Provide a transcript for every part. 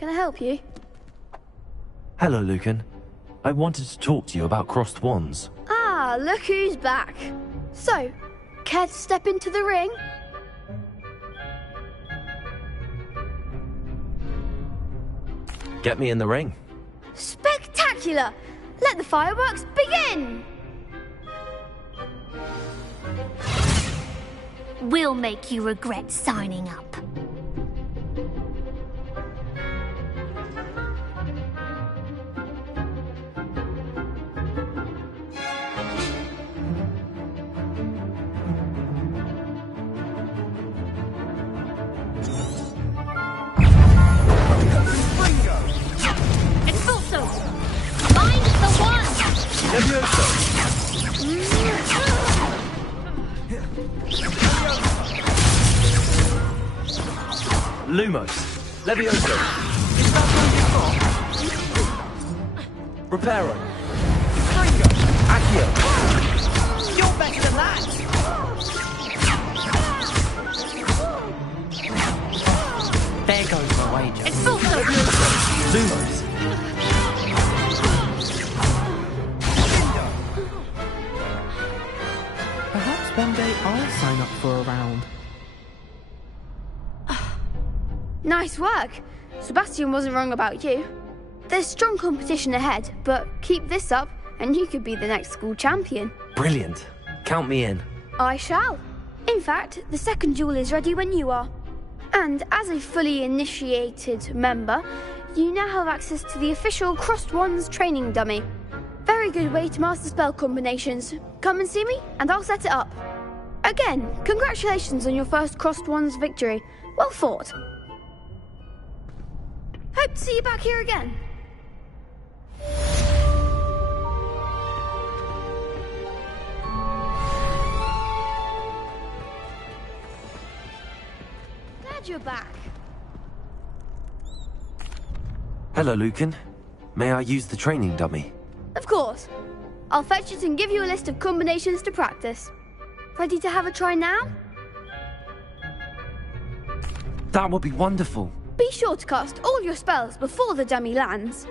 Can I help you? Hello, Lucan. I wanted to talk to you about crossed wands. Ah, look who's back. So, care to step into the ring? Get me in the ring. Spectacular! Let the fireworks begin! We'll make you regret signing up. Expulso! Find the one! Levioso! Lumos! Levioso! Is that all you've got? Reparo! Fringo! Accio! You're better than that! There goes my wager. Expulso! Lumos! Perhaps one day I'll sign up for a round. Nice work. Sebastian wasn't wrong about you. There's strong competition ahead, but keep this up and you could be the next school champion. Brilliant. Count me in. I shall. In fact, the second duel is ready when you are. And as a fully initiated member, you now have access to the official Crossed Wands training dummy. Very good way to master spell combinations. Come and see me and I'll set it up. Again, congratulations on your first Crossed Wands victory. Well fought. Hope to see you back here again. Glad you're back. Hello, Lucan. May I use the training dummy? Of course. I'll fetch it and give you a list of combinations to practice. Ready to have a try now? That would be wonderful. Be sure to cast all your spells before the dummy lands.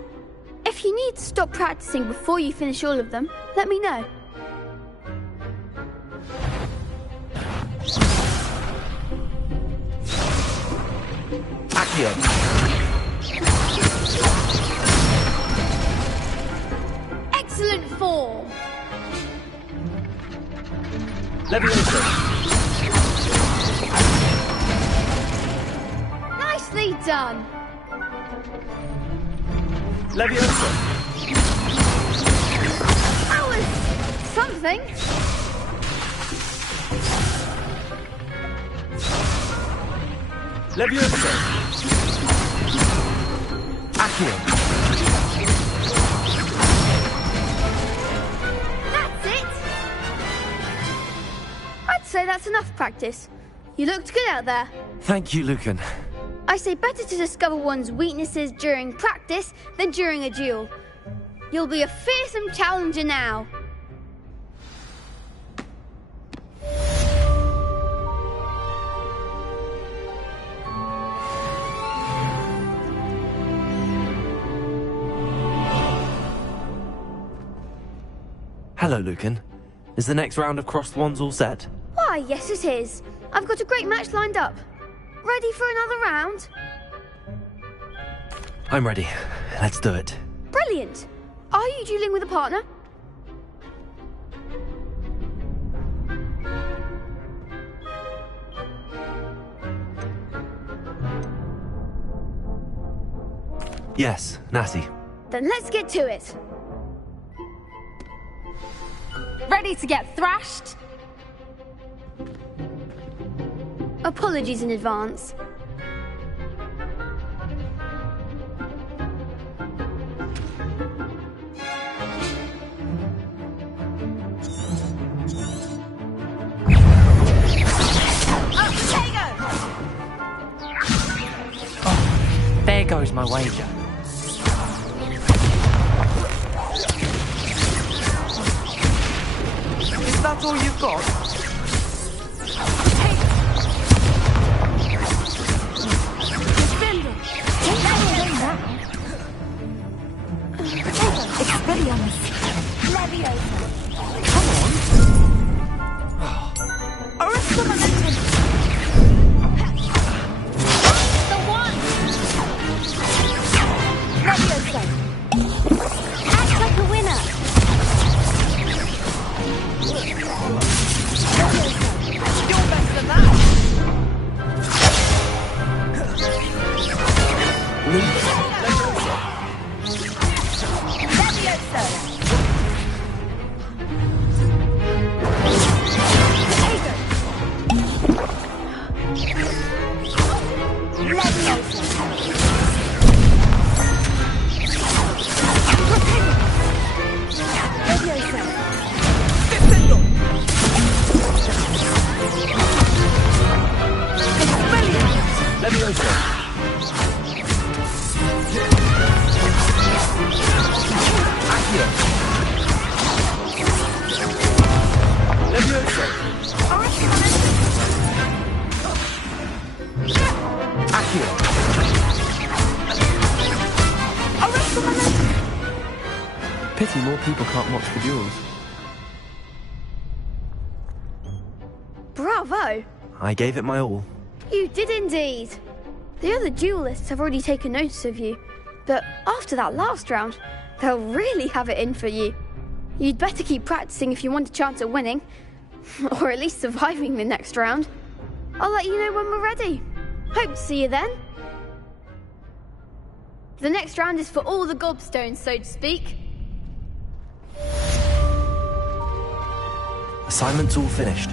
If you need to stop practicing before you finish all of them, let me know. Accio! Excellent form! Levioso! Nicely done! Levioso! That was something. Levioso! Accio! That's it! I'd say that's enough practice. You looked good out there. Thank you, Lucan. I say better to discover one's weaknesses during practice than during a duel. You'll be a fearsome challenger now. Hello, Lucan. Is the next round of crossed wands all set? Why, yes it is. I've got a great match lined up. Ready for another round? I'm ready. Let's do it. Brilliant. Are you dueling with a partner? Yes, Natty. Then let's get to it. Ready to get thrashed? Apologies in advance. There goes my wager. Is that all you've got? Pity more people can't watch the duels. Bravo! I gave it my all. You did indeed. The other duelists have already taken notice of you, but after that last round, they'll really have it in for you. You'd better keep practicing if you want a chance at winning, or at least surviving the next round. I'll let you know when we're ready. Hope to see you then. The next round is for all the gobstones, so to speak. Assignment's all finished.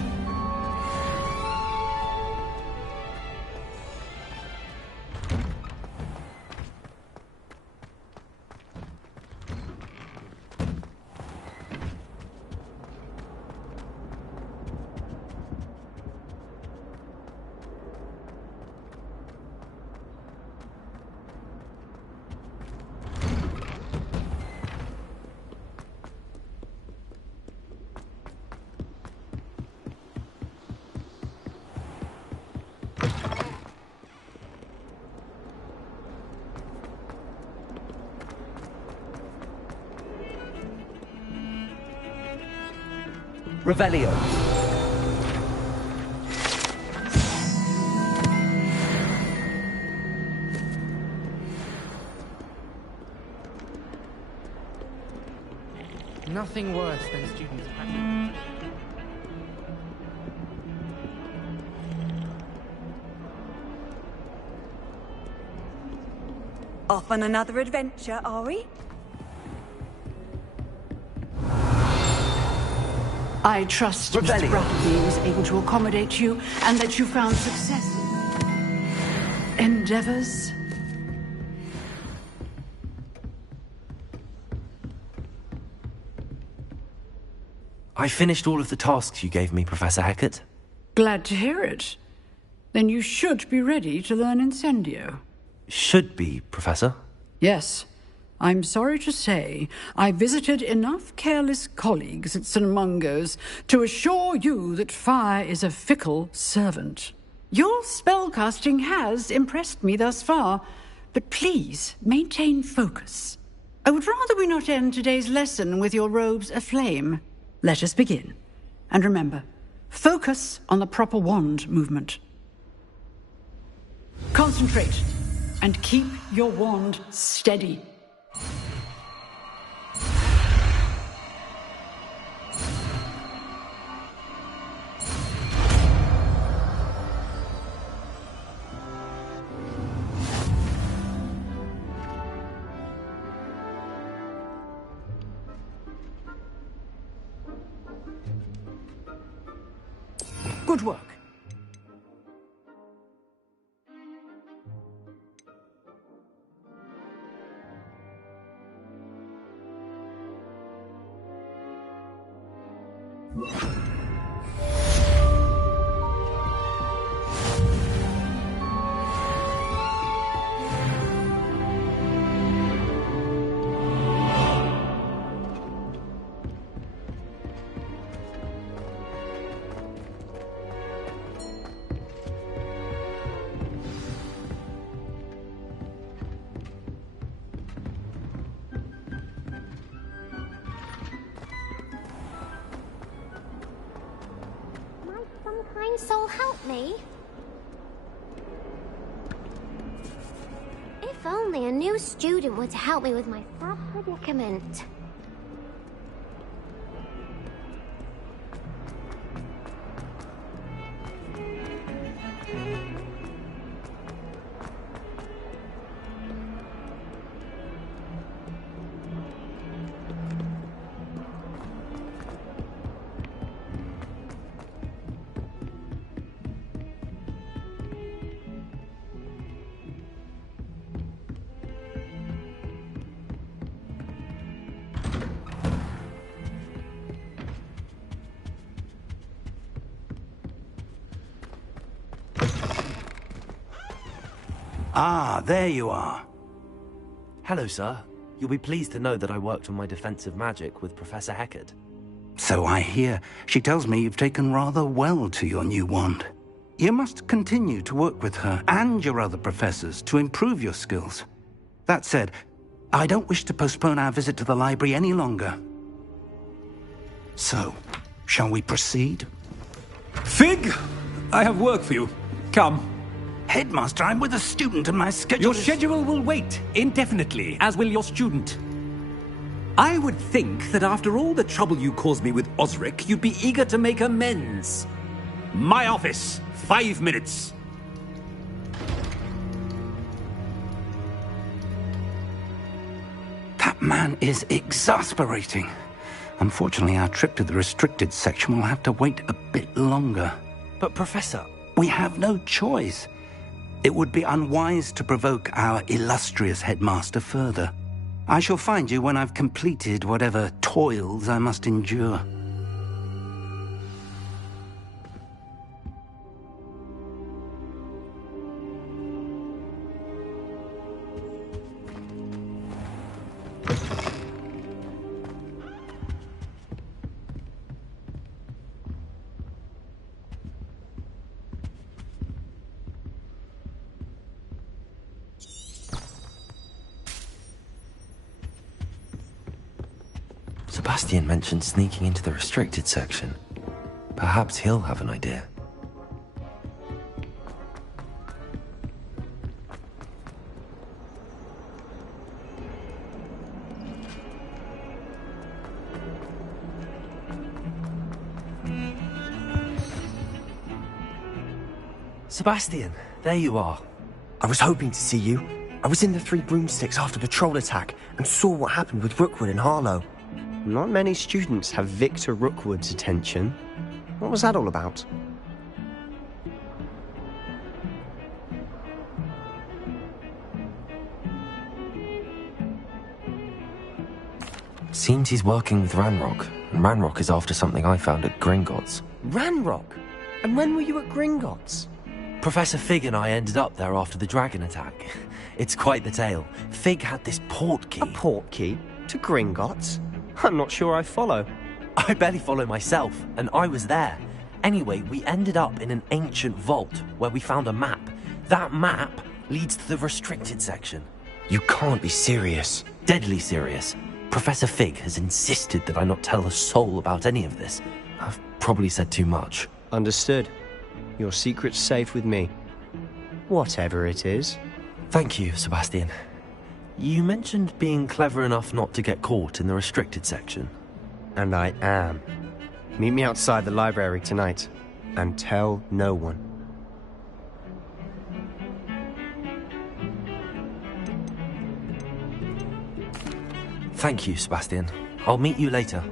Revelio. Nothing worse than students having... Off on another adventure, are we? I trust Mr. Bradley was able to accommodate you and that you found success in endeavors. I finished all of the tasks you gave me, Professor Hackett. Glad to hear it. Then you should be ready to learn Incendio. Should be, Professor. Yes. I'm sorry to say, I visited enough careless colleagues at St. Mungo's to assure you that fire is a fickle servant. Your spellcasting has impressed me thus far, but please maintain focus. I would rather we not end today's lesson with your robes aflame. Let us begin. And remember, focus on the proper wand movement. Concentrate, and keep your wand steady. Good work. Some kind soul help me? If only a new student were to help me with my sad predicament. Ah, there you are. Hello, sir. You'll be pleased to know that I worked on my defensive magic with Professor Heckard. So I hear. She tells me you've taken rather well to your new wand. You must continue to work with her and your other professors to improve your skills. That said, I don't wish to postpone our visit to the library any longer. So, shall we proceed? Fig! I have work for you. Come. Headmaster, I'm with a student and my schedule Your schedule will wait indefinitely, as will your student. I would think that after all the trouble you caused me with Osric, you'd be eager to make amends. My office, 5 minutes. That man is exasperating. Unfortunately, our trip to the restricted section will have to wait a bit longer. But, Professor... We have no choice. It would be unwise to provoke our illustrious headmaster further. I shall find you when I've completed whatever toils I must endure. Sebastian mentioned sneaking into the restricted section. Perhaps he'll have an idea. Sebastian, there you are. I was hoping to see you. I was in the Three Broomsticks after the troll attack and saw what happened with Rookwood and Harlow. Not many students have Victor Rookwood's attention. What was that all about? Seems he's working with Ranrock, and Ranrock is after something I found at Gringotts. Ranrock? And when were you at Gringotts? Professor Fig and I ended up there after the dragon attack. It's quite the tale. Fig had this port key. A port key? To Gringotts? I'm not sure I follow. I barely follow myself, and I was there. Anyway, we ended up in an ancient vault where we found a map. That map leads to the restricted section. You can't be serious. Deadly serious. Professor Fig has insisted that I not tell a soul about any of this. I've probably said too much. Understood. Your secret's safe with me. Whatever it is. Thank you, Sebastian. You mentioned being clever enough not to get caught in the restricted section. And I am. Meet me outside the library tonight, and tell no one. Thank you, Sebastian. I'll meet you later.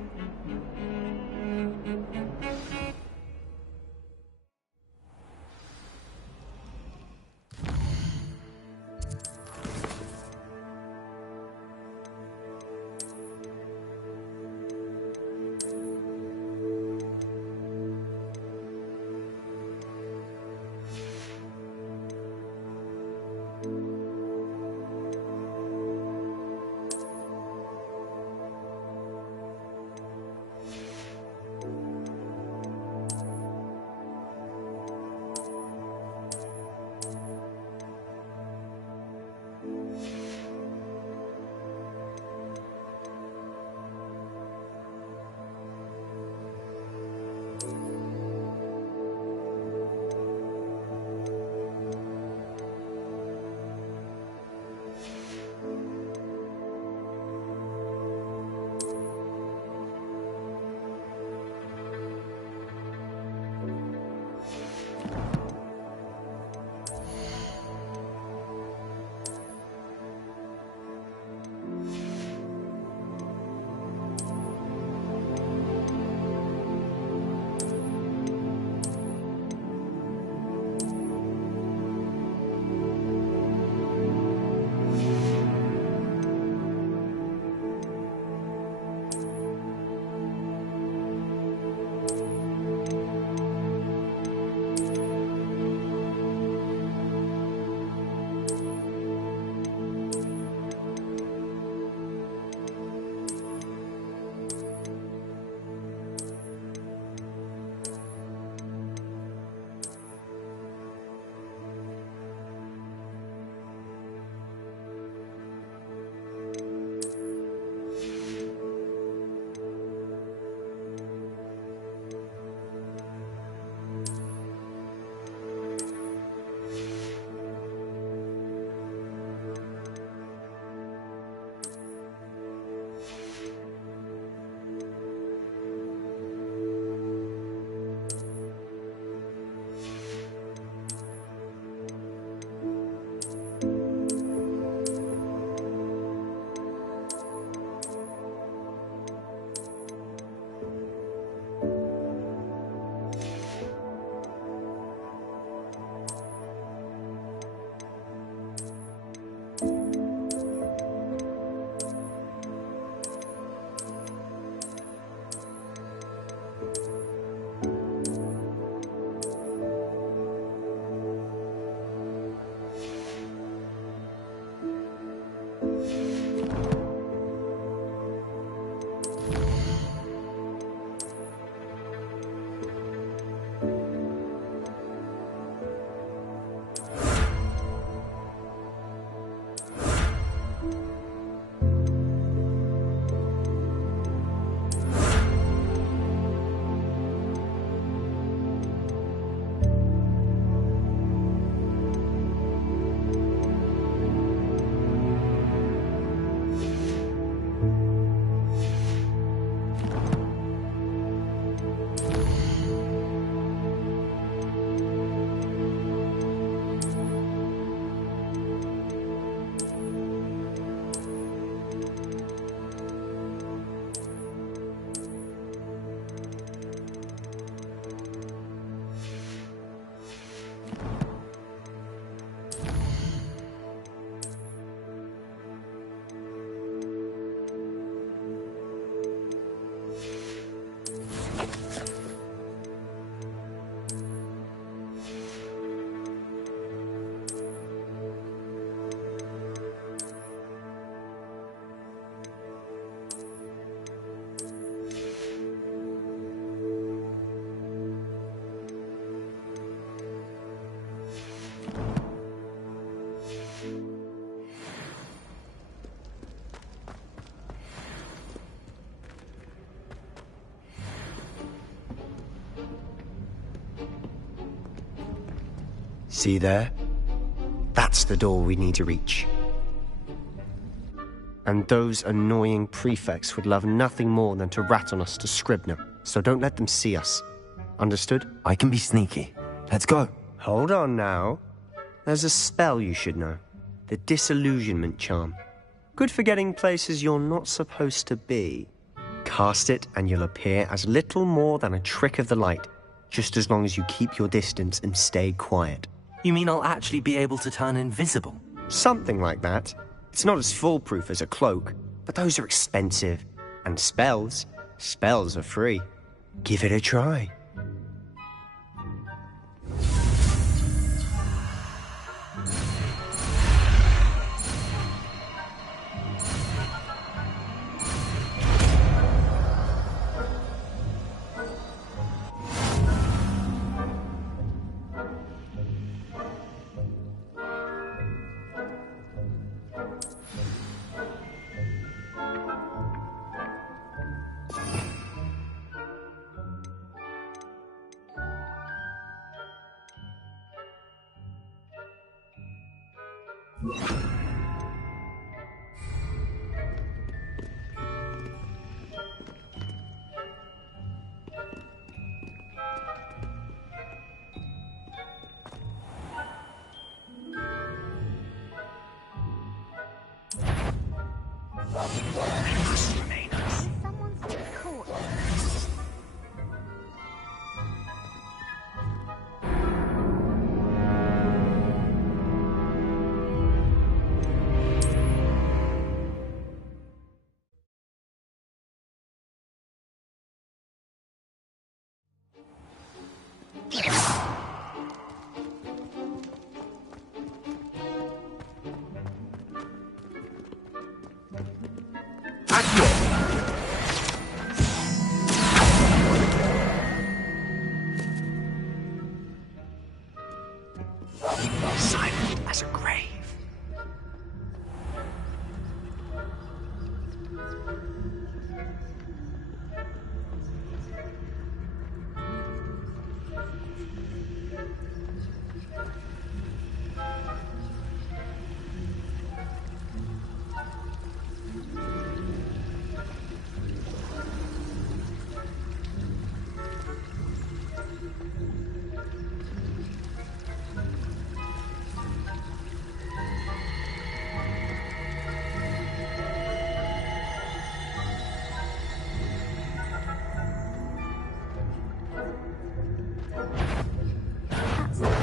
See there? That's the door we need to reach. And those annoying prefects would love nothing more than to rat on us to Scribner, so don't let them see us. Understood? I can be sneaky. Let's go. Hold on now. There's a spell you should know. The Disillusionment Charm. Good for getting places you're not supposed to be. Cast it and you'll appear as little more than a trick of the light, just as long as you keep your distance and stay quiet. You mean I'll actually be able to turn invisible? Something like that. It's not as foolproof as a cloak, but those are expensive. And spells are free. Give it a try. Silent as a grave.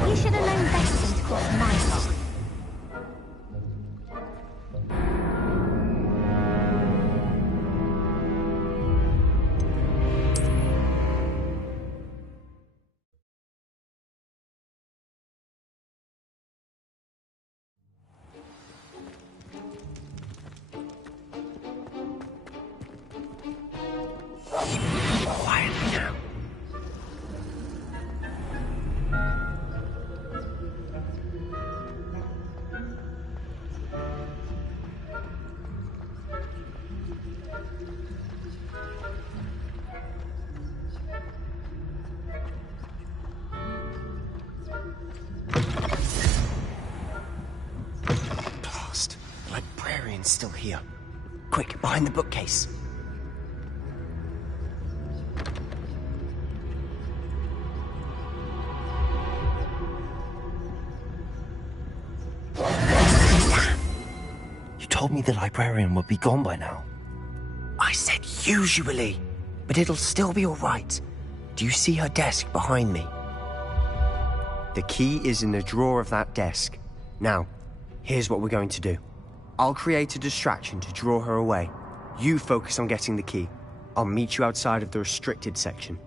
You should have known better than to cross my path. Quietly now. Blast. The librarian's still here. Quick, behind the bookcase. You told me the librarian would be gone by now. I said usually, but it'll still be all right. Do you see her desk behind me? The key is in the drawer of that desk. Now, here's what we're going to do. I'll create a distraction to draw her away. You focus on getting the key. I'll meet you outside of the restricted section.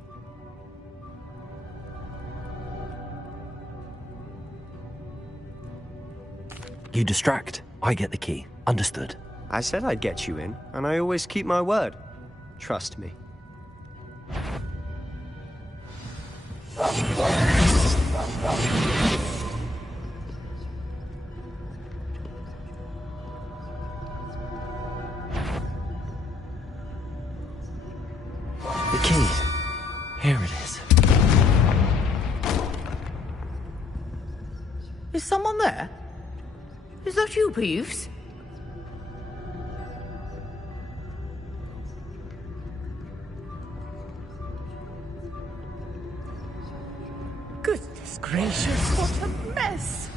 You distract, I get the key. Understood. I said I'd get you in, and I always keep my word. Trust me. The key. Here it is. Is someone there? Is that you, Peeves? Goodness gracious, what a mess!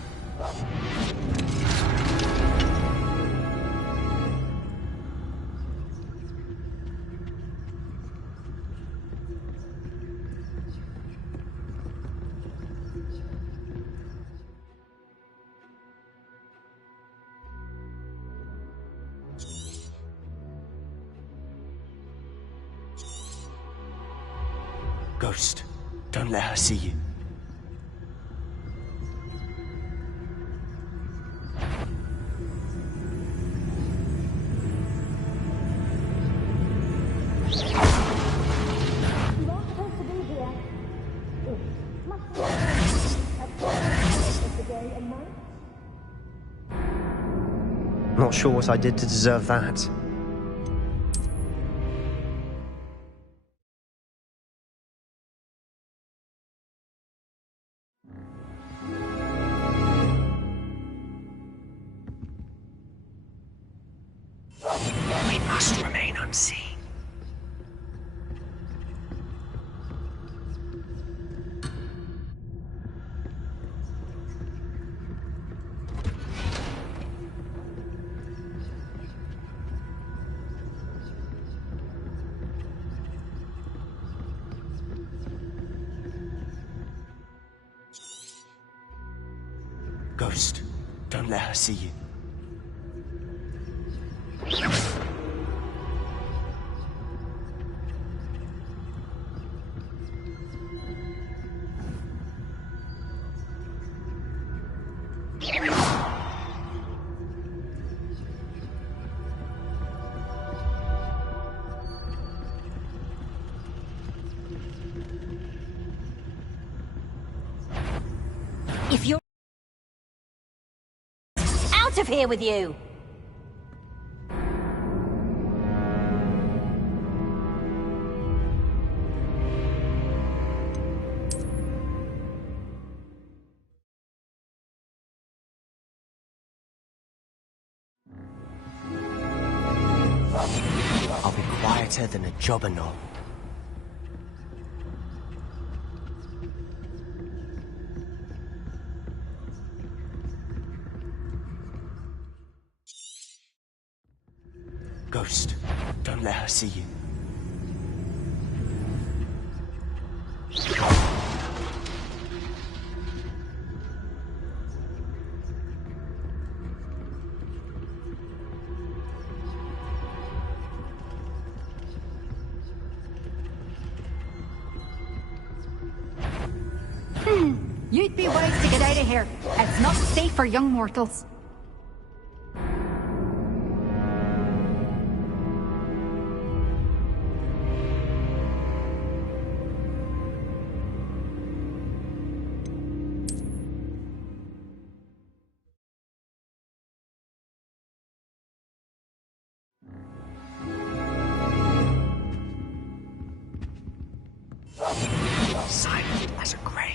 Ghost, don't let her see you. Not sure what I did to deserve that. We must remain unseen. Ghost, don't let her see you. If you're out of here with you! I'll be quieter than a jobberknoll. Ghost, don't let her see you. You'd be wise to get out of here. It's not safe for young mortals. Silent as a grave.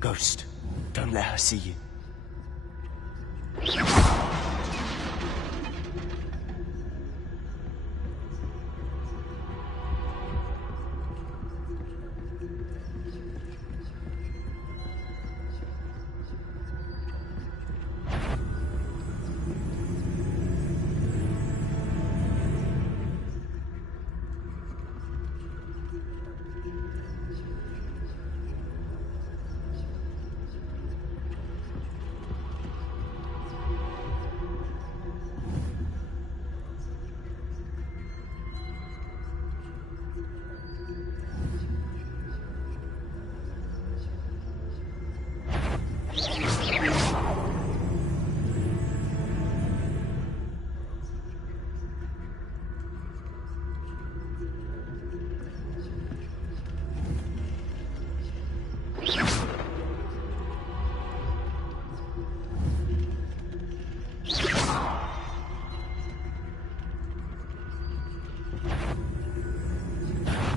Ghost, don't let her see you.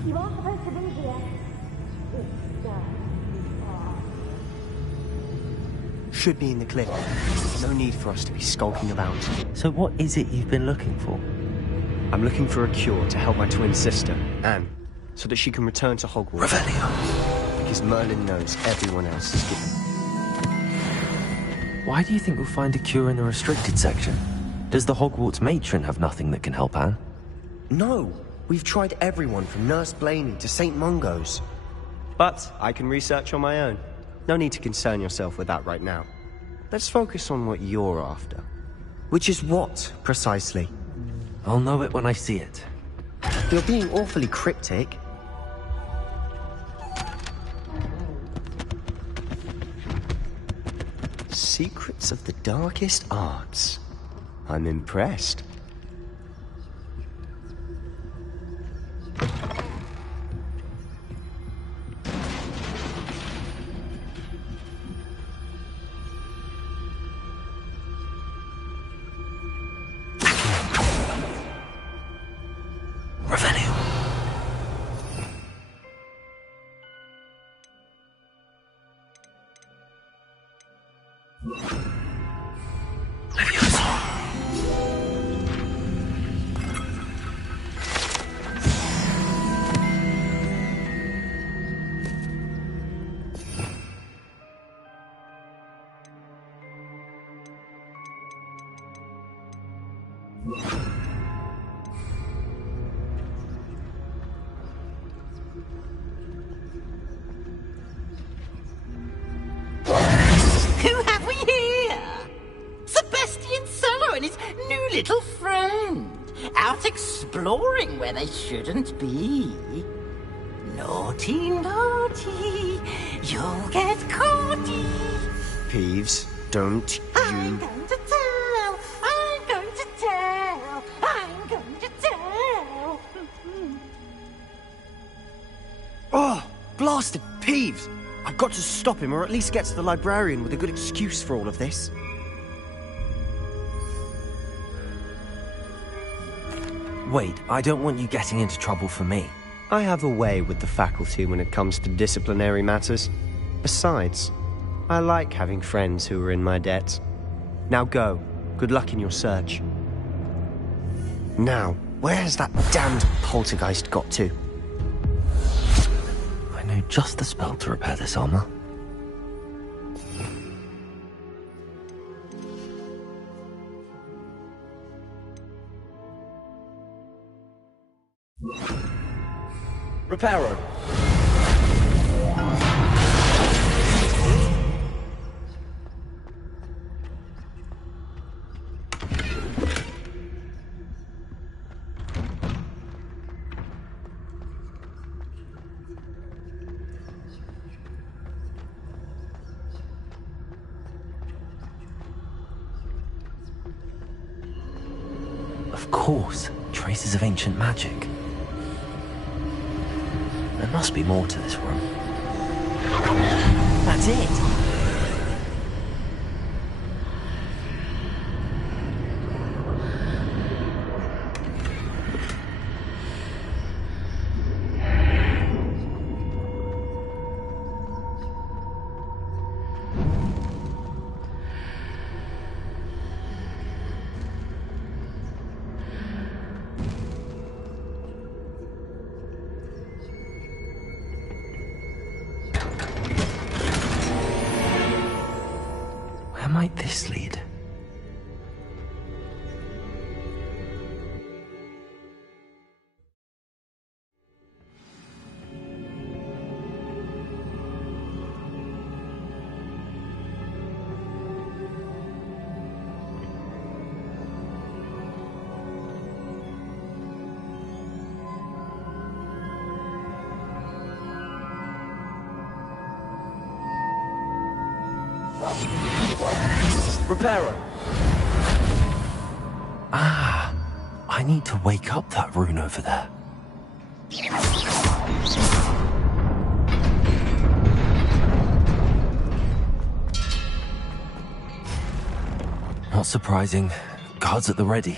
You are supposed to be here. Should be in the cliff. No need for us to be skulking about. So what is it you've been looking for? I'm looking for a cure to help my twin sister, Anne, so that she can return to Hogwarts. Revelio. Because Merlin knows everyone else is given. Why do you think we'll find a cure in the restricted section? Does the Hogwarts matron have nothing that can help Anne? No! We've tried everyone from Nurse Blaney to St. Mungo's. But I can research on my own. No need to concern yourself with that right now. Let's focus on what you're after. Which is what, precisely? I'll know it when I see it. You're being awfully cryptic. Secrets of the darkest arts. I'm impressed. Who have we here? Sebastian Cello and his new little friend. Out exploring where they shouldn't be. Naughty, naughty. You'll get caughty. Peeves, don't I'm going to tell. I'm going to tell. I'm going to tell. Oh, blasted Peeves! I've got to stop him, or at least get to the librarian with a good excuse for all of this. Wait, I don't want you getting into trouble for me. I have a way with the faculty when it comes to disciplinary matters. Besides, I like having friends who are in my debt. Now go. Good luck in your search. Now, where has that damned poltergeist got to? I know just the spell to repair this armor. Reparo. Of course, traces of ancient magic. There must be more to this room. That's it! Where might this lead? Reparo. Ah, I need to wake up that rune over there. Not surprising. Guards at the ready.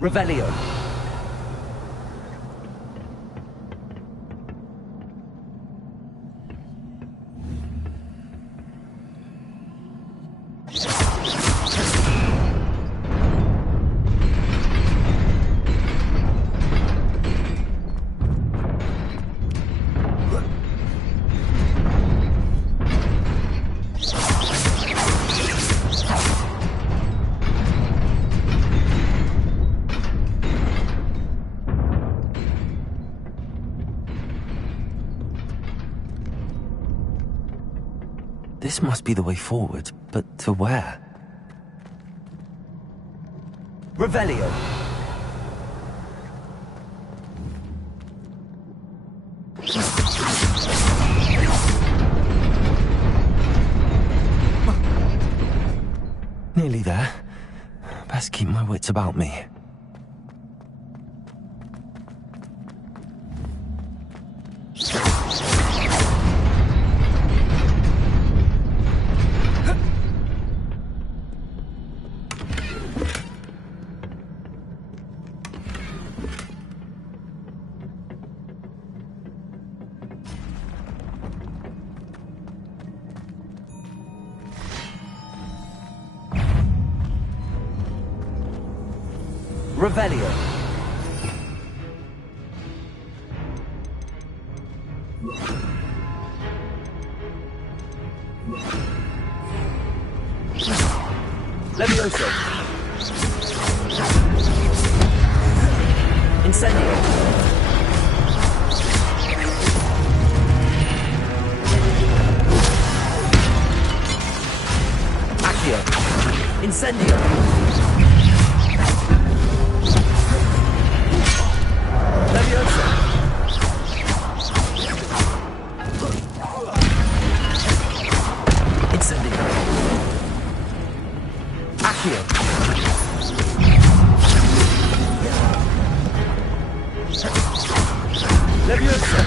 Revelio. This must be the way forward, but to where? Revelio! Nearly there. Best keep my wits about me. Revelio. Levioso. Incendio. Accio. Incendio. Levioso. Incendio. Accio. Levioso.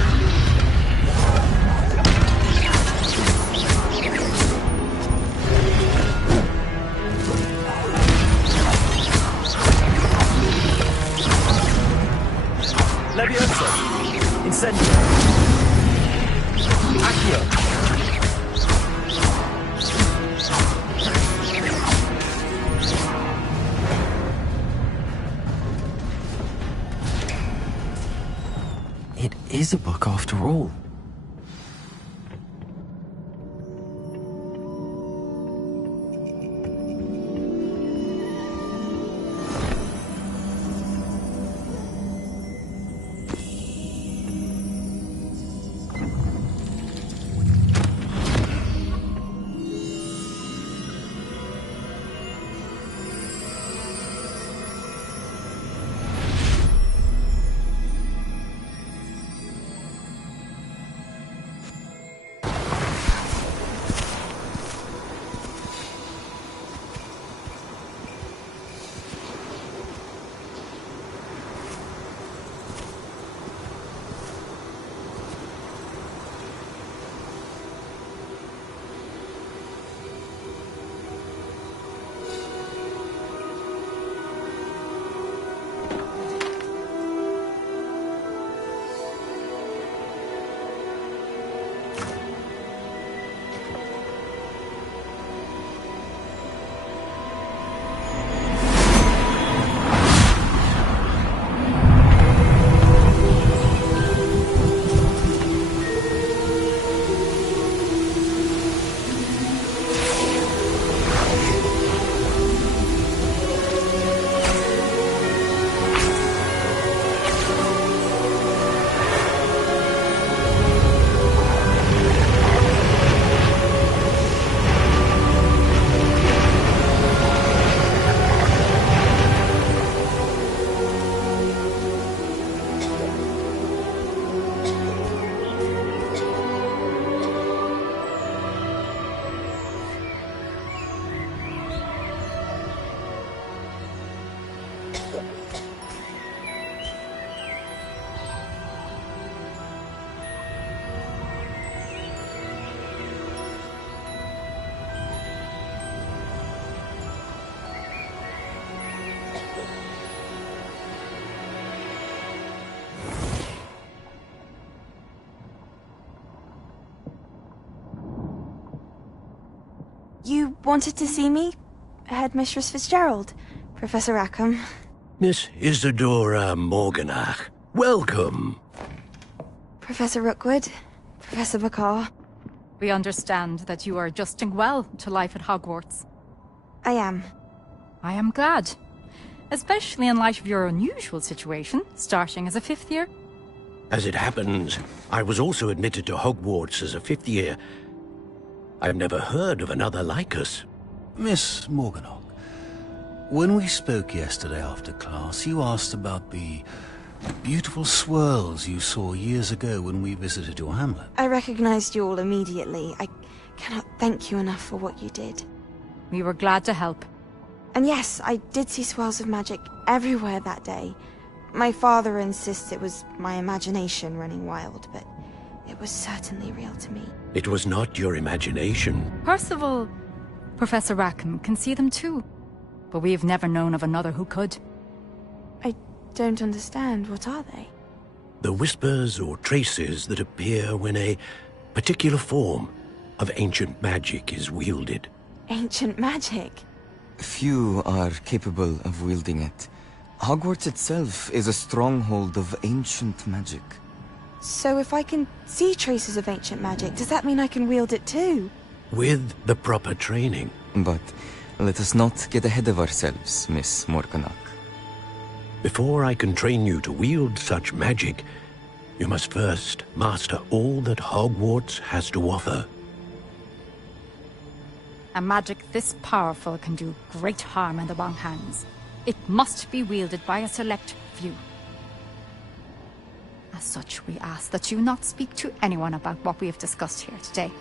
Levioso. Incendio. Accio. It is a book after all. You wanted to see me? Headmistress Fitzgerald, Professor Rackham. Miss Isadora Morganach, welcome. Professor Rookwood, Professor Bakar. We understand that you are adjusting well to life at Hogwarts. I am. I am glad. Especially in light of your unusual situation, starting as a 5th year. As it happens, I was also admitted to Hogwarts as a 5th year. I've never heard of another like us. Miss Morganach, when we spoke yesterday after class, you asked about the beautiful swirls you saw years ago when we visited your hamlet. I recognized you all immediately. I cannot thank you enough for what you did. We were glad to help. And yes, I did see swirls of magic everywhere that day. My father insists it was my imagination running wild, but it was certainly real to me. It was not your imagination. Percival, Professor Rackham can see them too. But we have never known of another who could. I don't understand. What are they? The whispers or traces that appear when a particular form of ancient magic is wielded. Ancient magic? Few are capable of wielding it. Hogwarts itself is a stronghold of ancient magic. So if I can see traces of ancient magic, does that mean I can wield it too? With the proper training. But let us not get ahead of ourselves, Miss Morganach. Before I can train you to wield such magic, you must first master all that Hogwarts has to offer. A magic this powerful can do great harm in the wrong hands. It must be wielded by a select few. As such, we ask that you not speak to anyone about what we have discussed here today.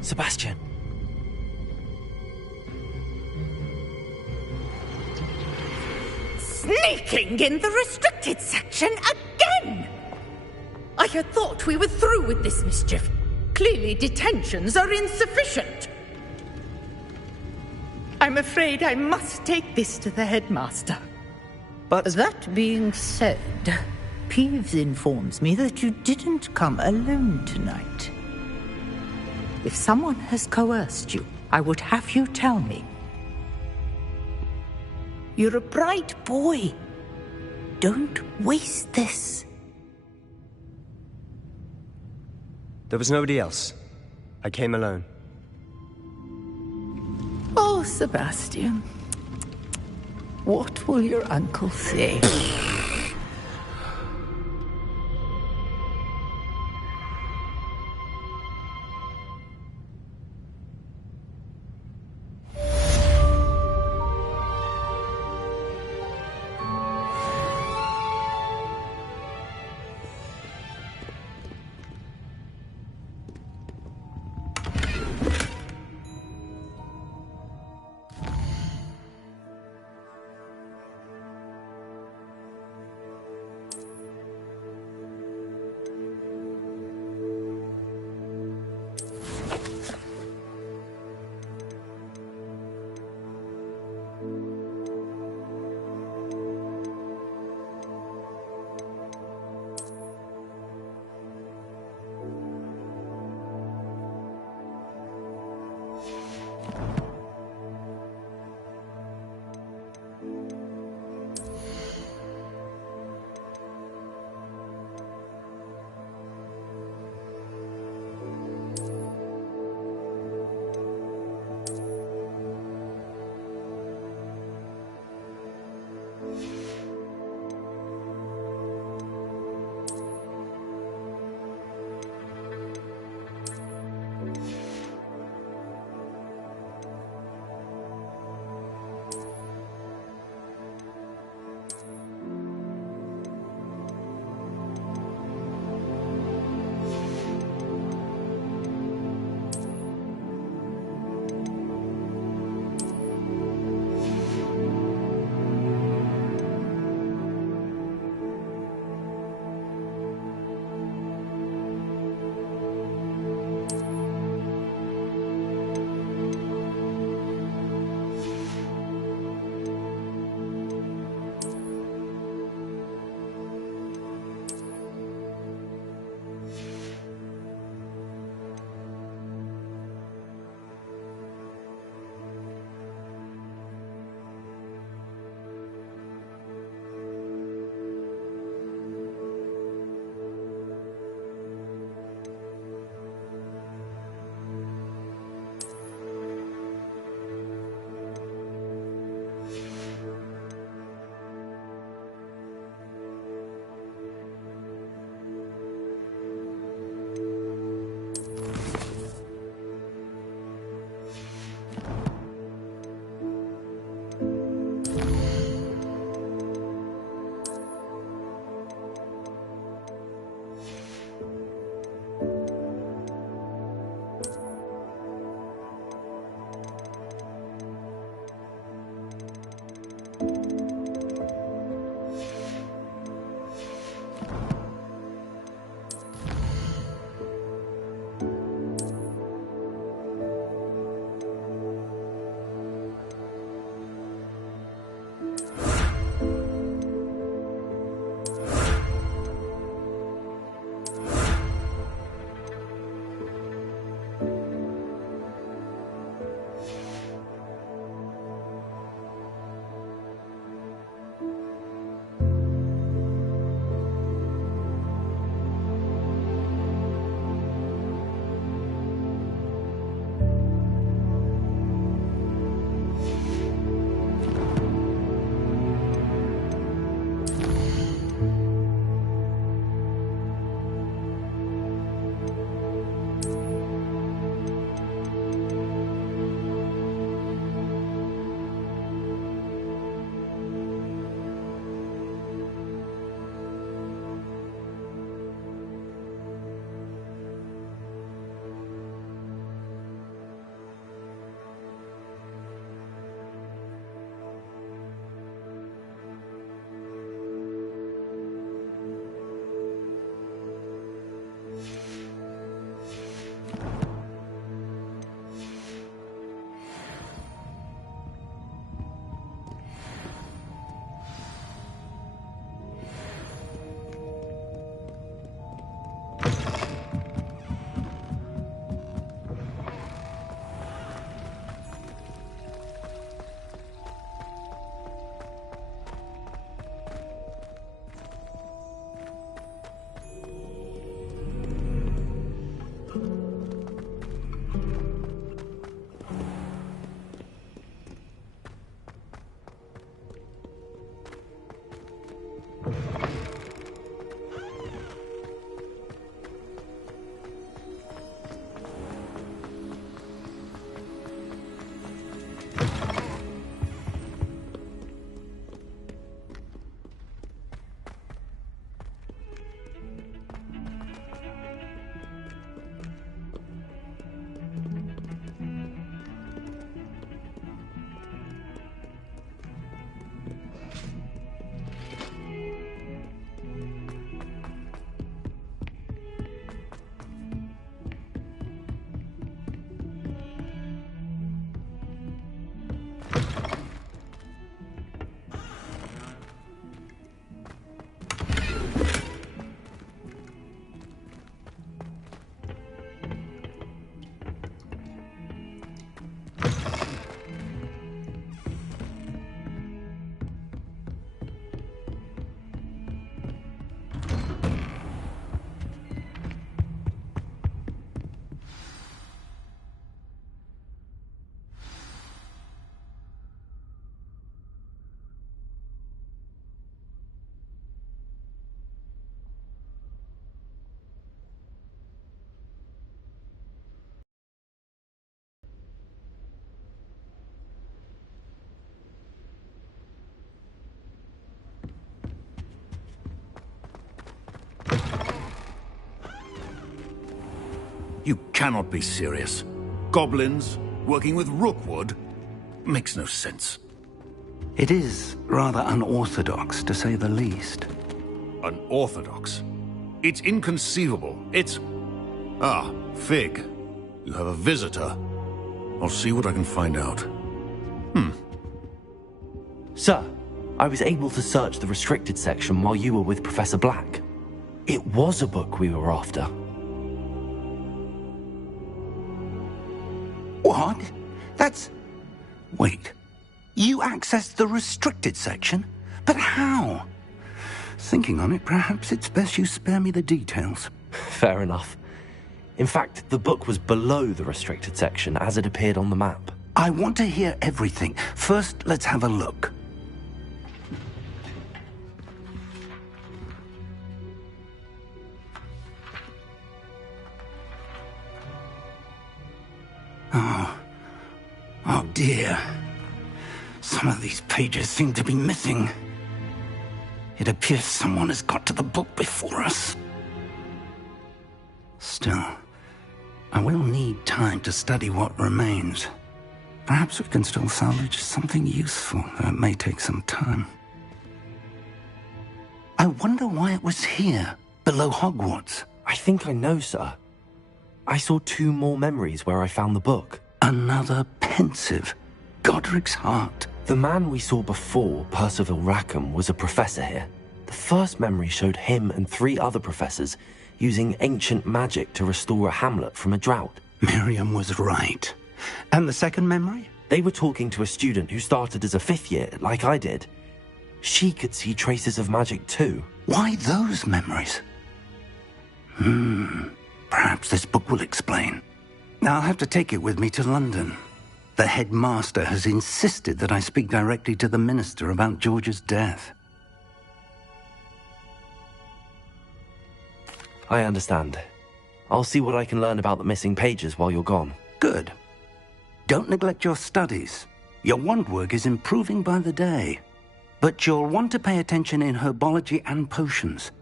Sebastian. Sneaking in the restricted section again! I had thought we were through with this mischief. Clearly detentions are insufficient. I'm afraid I must take this to the headmaster. But that being said, Peeves informs me that you didn't come alone tonight. If someone has coerced you, I would have you tell me. You're a bright boy. Don't waste this. There was nobody else. I came alone. Oh, Sebastian. What will your uncle say? You cannot be serious. Goblins working with Rookwood? Makes no sense. It is rather unorthodox, to say the least. Unorthodox? It's inconceivable. It's... Ah, Fig. You have a visitor. I'll see what I can find out. Sir, I was able to search the restricted section while you were with Professor Black. It was a book we were after. What? That's... Wait. You accessed the restricted section? But how? Thinking on it, perhaps it's best you spare me the details. Fair enough. In fact, the book was below the restricted section as it appeared on the map. I want to hear everything. First, let's have a look. Oh dear. Some of these pages seem to be missing. It appears someone has got to the book before us. Still, I will need time to study what remains. Perhaps we can still salvage something useful, though it may take some time. I wonder why it was here, below Hogwarts. I think I know, sir. I saw 2 more memories where I found the book. Another pensive. Godric's heart. The man we saw before, Percival Rackham, was a professor here. The first memory showed him and 3 other professors using ancient magic to restore a hamlet from a drought. Miriam was right. And the second memory? They were talking to a student who started as a 5th year, like I did. She could see traces of magic too. Why those memories? Perhaps this book will explain. I'll have to take it with me to London. The headmaster has insisted that I speak directly to the minister about George's death. I understand. I'll see what I can learn about the missing pages while you're gone. Good. Don't neglect your studies. Your wand work is improving by the day. But you'll want to pay attention in herbology and potions.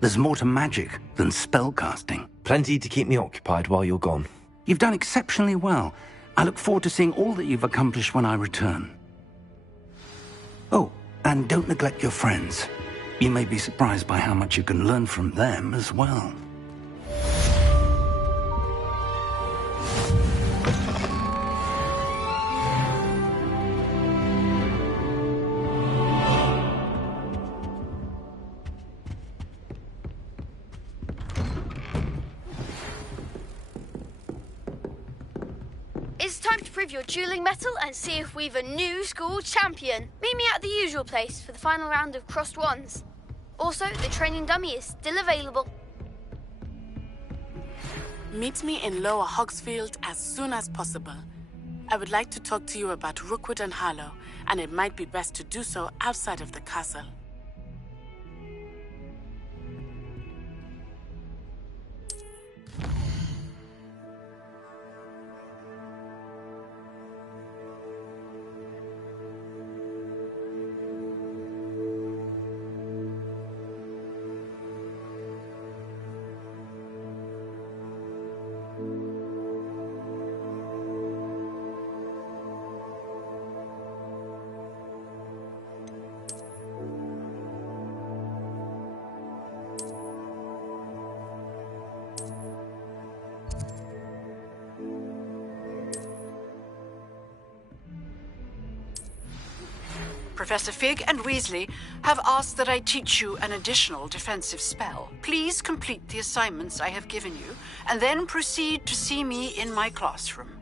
There's more to magic than spellcasting. Plenty to keep me occupied while you're gone. You've done exceptionally well. I look forward to seeing all that you've accomplished when I return. Oh, and don't neglect your friends. You may be surprised by how much you can learn from them as well. It's time to prove your dueling mettle and see if we've a new school champion. Meet me at the usual place for the final round of crossed wands. Also, the training dummy is still available. Meet me in Lower Hogsfield as soon as possible. I would like to talk to you about Rookwood and Harlow, and it might be best to do so outside of the castle. Professor Fig and Weasley have asked that I teach you an additional defensive spell. Please complete the assignments I have given you, and then proceed to see me in my classroom.